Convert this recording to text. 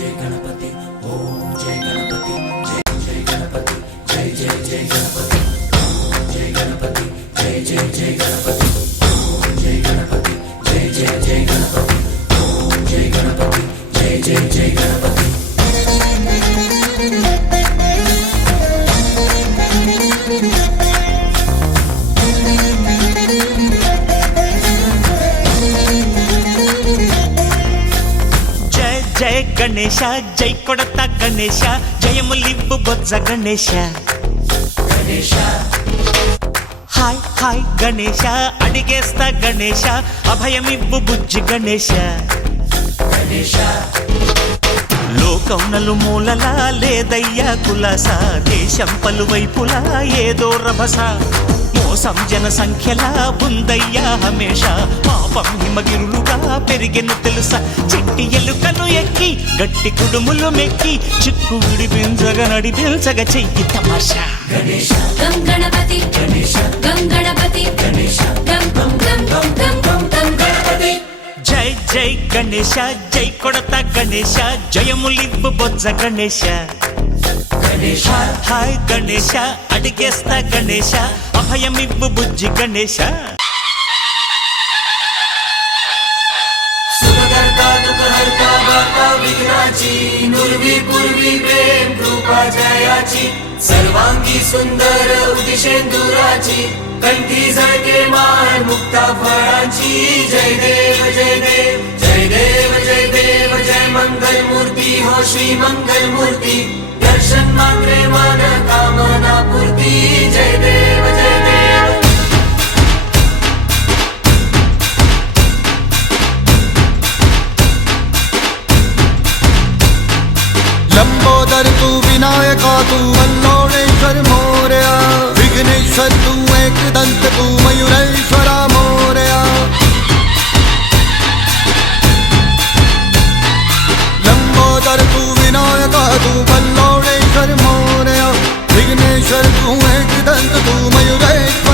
जय गणपति ओम जय गणपति जय गणपति जय जय जय गणपति जय गणपति जय जय जय गणपति जय गणपति जय जय जय गणपति जय गणपति जय जय जय गणपति। जय गणेश जय कोडता गणेश जयमुलिब्बु बोज्ज गणेश गणेश हाय हाय गणेश अडिगेस्ता गणेश अभयमिब्बु बुज्जि गणेश गणेश లోకం నలుమూలలా లేదయ్యా కులాస దేశం పలువైపులా ఏదో రభస మోసం జన సంఖ్యలా ఉందయ్యా హమేష పాపం హిమగిరులుగా పెరిగెను తెలుసా చిట్టి ఎలుకను ఎక్కి గట్టి కుడుములు మెక్కి చిక్కు విడిపించగా నడిపించగా చెయ్యి తమాషా గణేశ గం గణపతి గణేశ గం గణపతి గణేశ గం గం గం గం గం గం గం గణపతి జై జై గణేశ జై కొడత గణేశ జయములిబ్బు బొజ్జ గణేశ గణేశ హాయ్ గణేశ అడిగేస్తా గణేశ అభయమిబ్బు బుజ్జి గణేశ सुखकर्ता दुःखहर्ता वार्ता विघ्नाची नुर्वी पूर्वी प्रेम कृपा जयाची सर्वांगी सुंदर उदिशेंदुराची कंठी झळके मान मुक्ता फळांची जय देव जय देव जय देव जय देव जय मंगल मूर्ती हो श्री मंगल मूर्ती दर्शन मात्रे मन कामना पूर्ती जय देव जय देव। लंबोदर तू विनायका तू वल्लोळेश्वर मोरया विघ्नेश्वर तू एकदंत तू मयूरेश्वरा मोरया लंबोदर तू विनायका तू वल्लोळेश्वर मोरया विघ्नेश्वर तू एकदंत तू मयूरेश्वर